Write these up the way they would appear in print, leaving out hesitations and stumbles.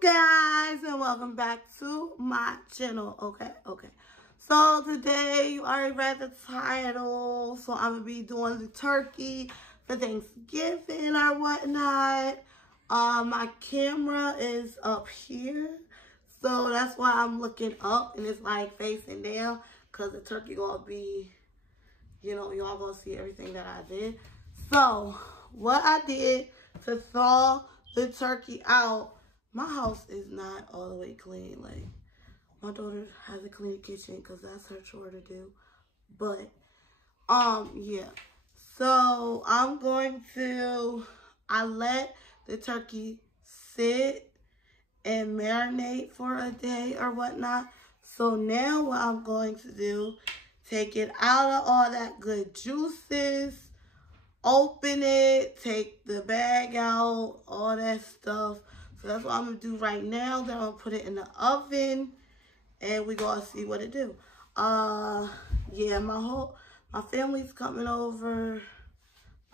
guys, and welcome back to my channel. Okay. So today, you already read the title, so I'm gonna be doing the turkey for Thanksgiving or whatnot. My camera is up here, so that's why I'm looking up and it's like facing down, cause the turkey gonna be, y'all gonna see everything that I did. So what I did to thaw the turkey out, my house is not all the way clean. Like, my daughter has to clean the kitchen because that's her chore to do. But, yeah. So, I let the turkey sit and marinate for a day or whatnot. So, now what I'm going to do, take it out of all that good juices, open it, take the bag out, all that stuff. So that's what I'm going to do right now. Then I'm going to put it in the oven and we're going to see what it do. Yeah, my family's coming over.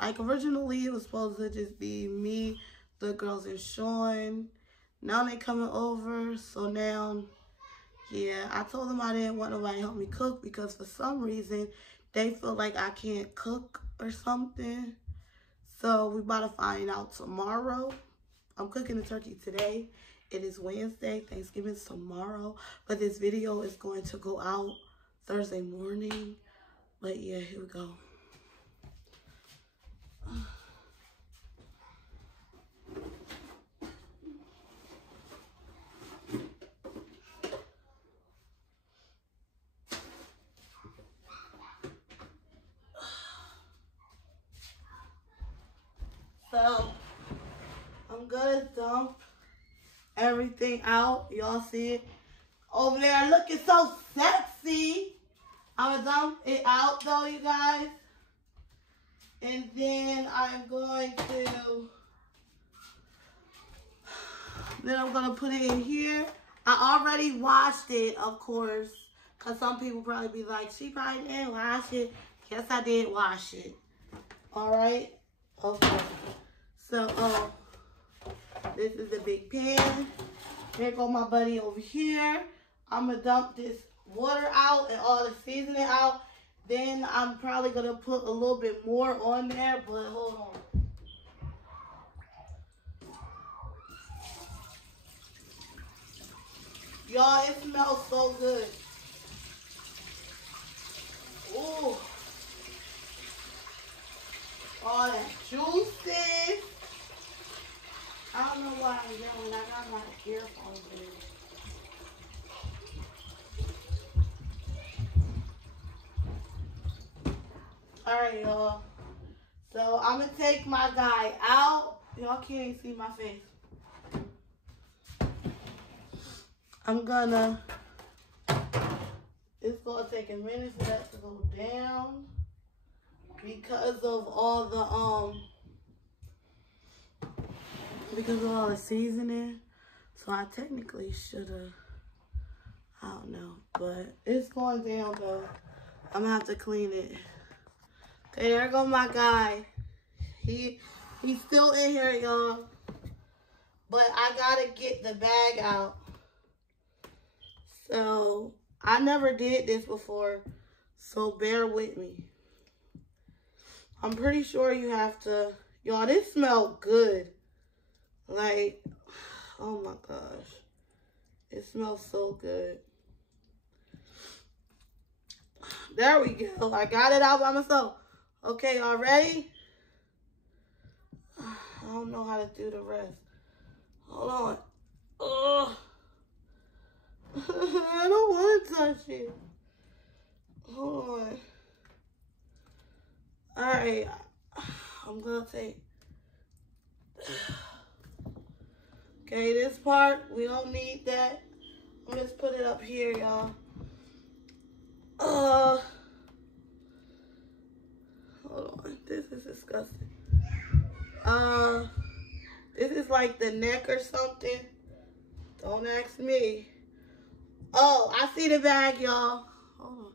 Like, originally it was supposed to just be me, the girls, and Sean. Now they coming over. So now, yeah, I told them I didn't want nobody to help me cook because for some reason they feel like I can't cook or something. So we about to find out tomorrow. I'm cooking the turkey today. It is Wednesday. Thanksgiving's tomorrow. But this video is going to go out Thursday morning. But yeah, here we go. So, I'm gonna dump everything out. Y'all see it over there looking so sexy. I'm gonna dump it out though, you guys. And then I'm going to, put it in here. I already washed it, of course, because some people probably be like, she probably didn't wash it. Yes, I did wash it. All right. Okay. So, this is the big pan. There go my buddy over here. I'm going to dump this water out and all the seasoning out. Then I'm probably going to put a little bit more on there, but hold on. Y'all, it smells so good. Ooh. All that juices. I don't know why I'm yelling. I got my earphones in. Alright, y'all. So, I'm going to take my guy out. Y'all can't even see my face. It's going to take a minute for that to go down. Because of all the seasoning. So I technically should have, I don't know, but it's going down though. I'm gonna have to clean it. Okay, there go my guy. He's still in here, y'all. But I gotta get the bag out. So I never did this before, so bear with me. I'm pretty sure you have to, y'all, this smells good. Like, oh my gosh. It smells so good. There we go. I got it out by myself. Okay, y'all ready? I don't know how to do the rest. Hold on. Oh. I don't want to touch it. Hold on. Alright. I'm going to take... Okay, this part, we don't need that. I'm gonna just put it up here, y'all. Hold on. This is disgusting. This is like the neck or something. Don't ask me. Oh, I see the bag, y'all. Hold on.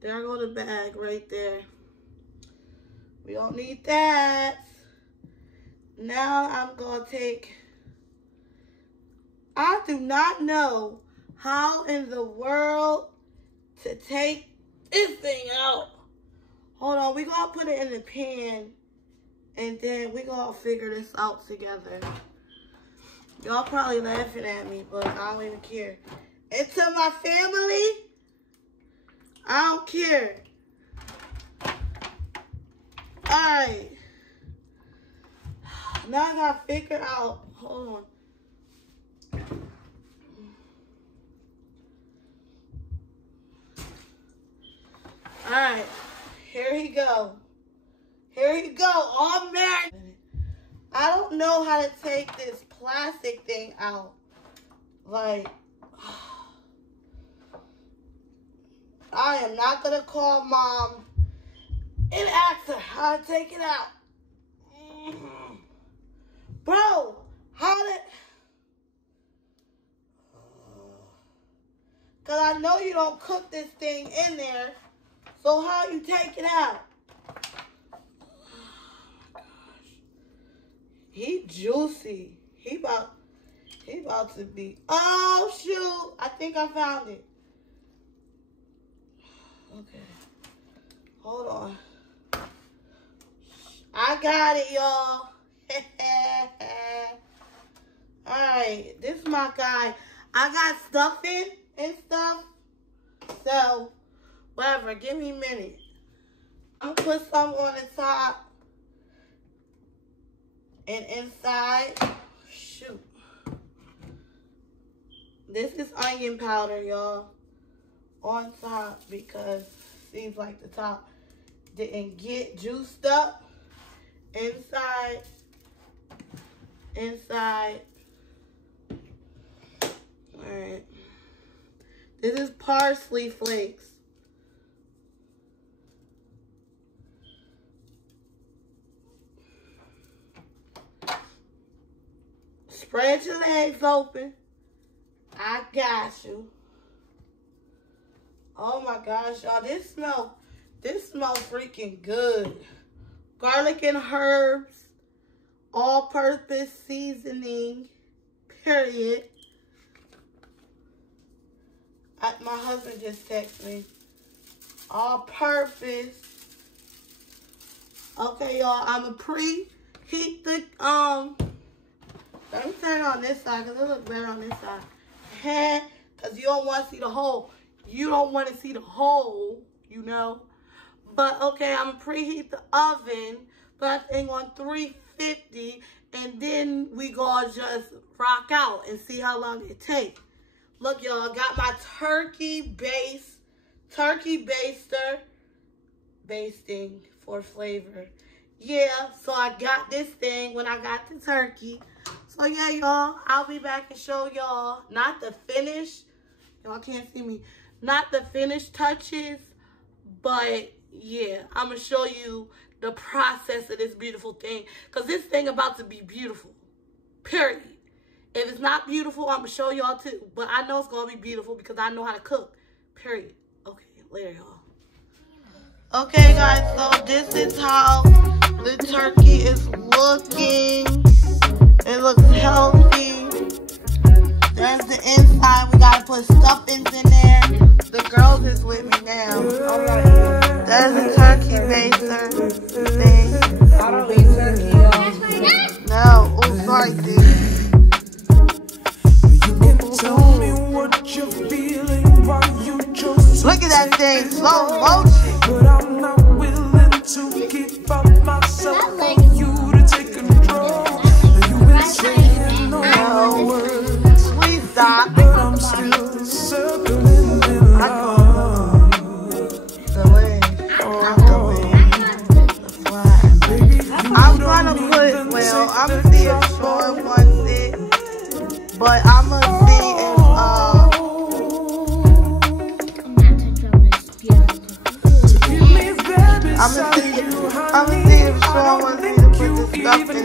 There go the bag right there. We don't need that. Now I'm going to take, I do not know how in the world to take this thing out. Hold on, we're going to put it in the pan and then we're going to figure this out together. Y'all probably laughing at me, but I don't even care. And to my family, I don't care. Alright. Now I gotta figure out. Hold on. Alright. Here he go. Here he go. All married. I don't know how to take this plastic thing out. Like, I am not gonna call mom and ask her how to take it out. Bro, how did... Because I know you don't cook this thing in there. So how you take it out? Oh my gosh. He juicy. He about to be... Oh, shoot. I think I found it. Okay. Hold on. I got it, y'all. Alright, this is my guy. I got stuffing and stuff. So, whatever, give me a minute. I'm gonna put some on the top and inside. Shoot. This is onion powder, y'all. On top because it seems like the top didn't get juiced up. Inside. Alright. This is parsley flakes. Spread your legs open. I got you. Oh my gosh, y'all. This smells freaking good. Garlic and herbs. All-purpose seasoning. Period. My husband just texted me. All-purpose. Okay, y'all. I'ma preheat the let me turn it on this side because it looks better on this side. Because you don't want to see the hole. You don't want to see the hole, you know. But, okay, I'm going to preheat the oven. Put that thing on 350. And then we going to just rock out and see how long it takes. Look, y'all. Got my turkey baster. Basting for flavor. Yeah, so I got this thing when I got the turkey. So, yeah, y'all, I'll be back and show y'all, not the finish. Y'all can't see me. Not the finished touches, but, yeah, I'm going to show you the process of this beautiful thing. Because this thing about to be beautiful, period. If it's not beautiful, I'm going to show y'all too. But I know it's going to be beautiful because I know how to cook, period. Okay, later, y'all. Okay, guys, so this is how the turkey is looking. It looks healthy. There's the inside. We gotta put stuffings in there. The girls is with me now. Alright. There's a turkey baster thing. I don't eat turkey. No. Oh, sorry, dude. You can tell me what you're feeling while you chose. Look at that thing, slow motion. But I'm not willing to keep up myself for you to take control. Please stop. But I'm still circling in love. The way. I'm gonna put, well, I'm gonna see if Sean wants it. But I'm gonna see if, I'm gonna see if Sean wants me to put this stuff in there.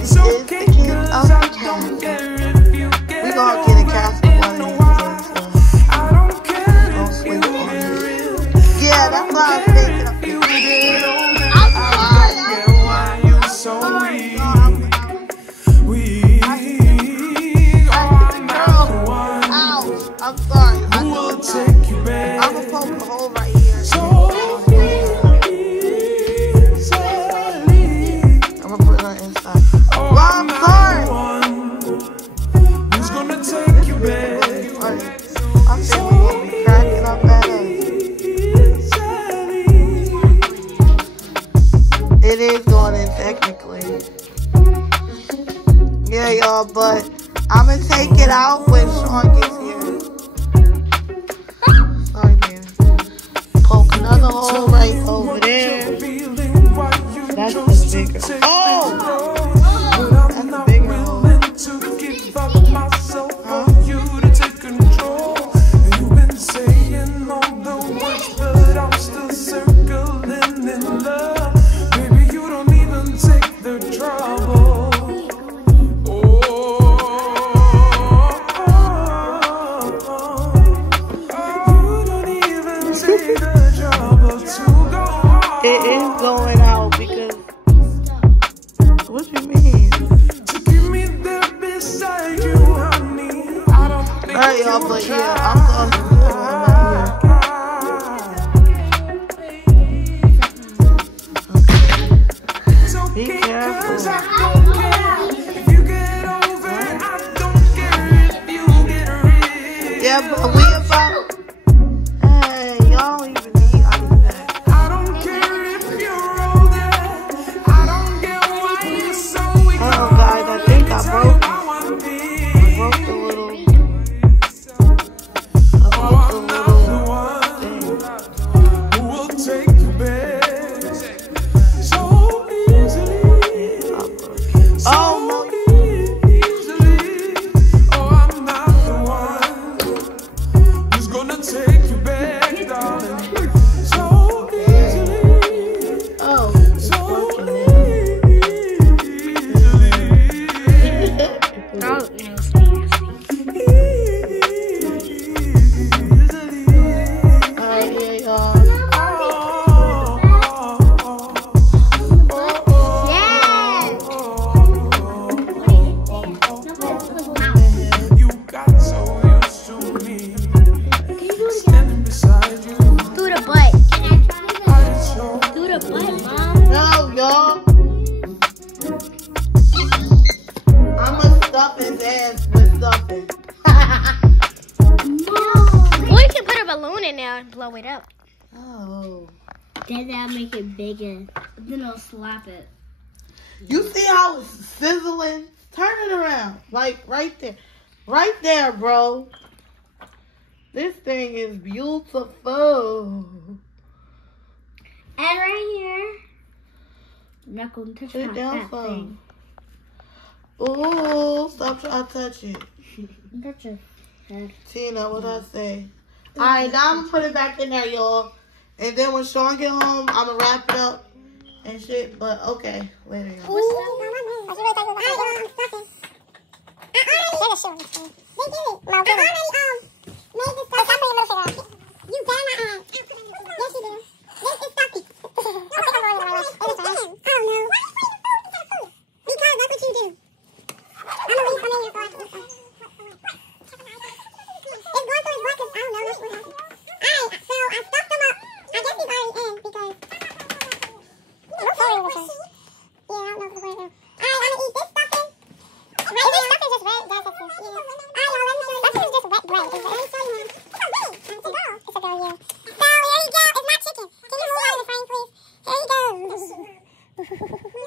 It's okay, cause I don't care if you get we gonna get a cast of one of these things, so I don't care if you get real. Yeah, that's why I was thinking of it. I'm sorry. Why you so weak? sizzling technically. Yeah, y'all, but I'm gonna take it out when Sean gets here. Sorry, man. Poke another hole right over there. That's the bigger. Oh! That's the bigger hole. Huh? You've been saying all the words, but I'm still circling in love. Baby, you don't even take the trouble. It is going out because what you mean? To keep me there beside you, honey. I don't think alright, y'all, but yeah, I'm going to put one right here. Be careful. Yeah, but we about. Hey, y'all don't even need ice back. I don't care if you're older. I don't get why you're so weak. Oh, guys, I think I broke it. I broke the little. Thing. Who will take you back so easily? Oh, no. Oh, I'm not the one who's gonna take you back, darling. So easily. Oh, it's working now. Alright, here y'all. You got so used to me standing beside you. Do the butt. Do the butt, Mom. No, y'all. I'ma stuff his ass with something. Or you can put a balloon in there and blow it up. Oh. Then that'll make it bigger. Then I'll slap it. You see how it's sizzling? Turn it around. Like right there. Right there, bro. This thing is beautiful. And right here. I'm not going to touch Put it down that some. thing. Ooh, stop trying to touch it. Touch your head. Tina, what I say? Alright, now I'm gonna put it back in there, y'all. And then when Sean get home, I'm gonna wrap it up and shit. But okay, later, y'all. What's that? Here you go. It's not chicken. Can you move out of the frame, please? Here you go.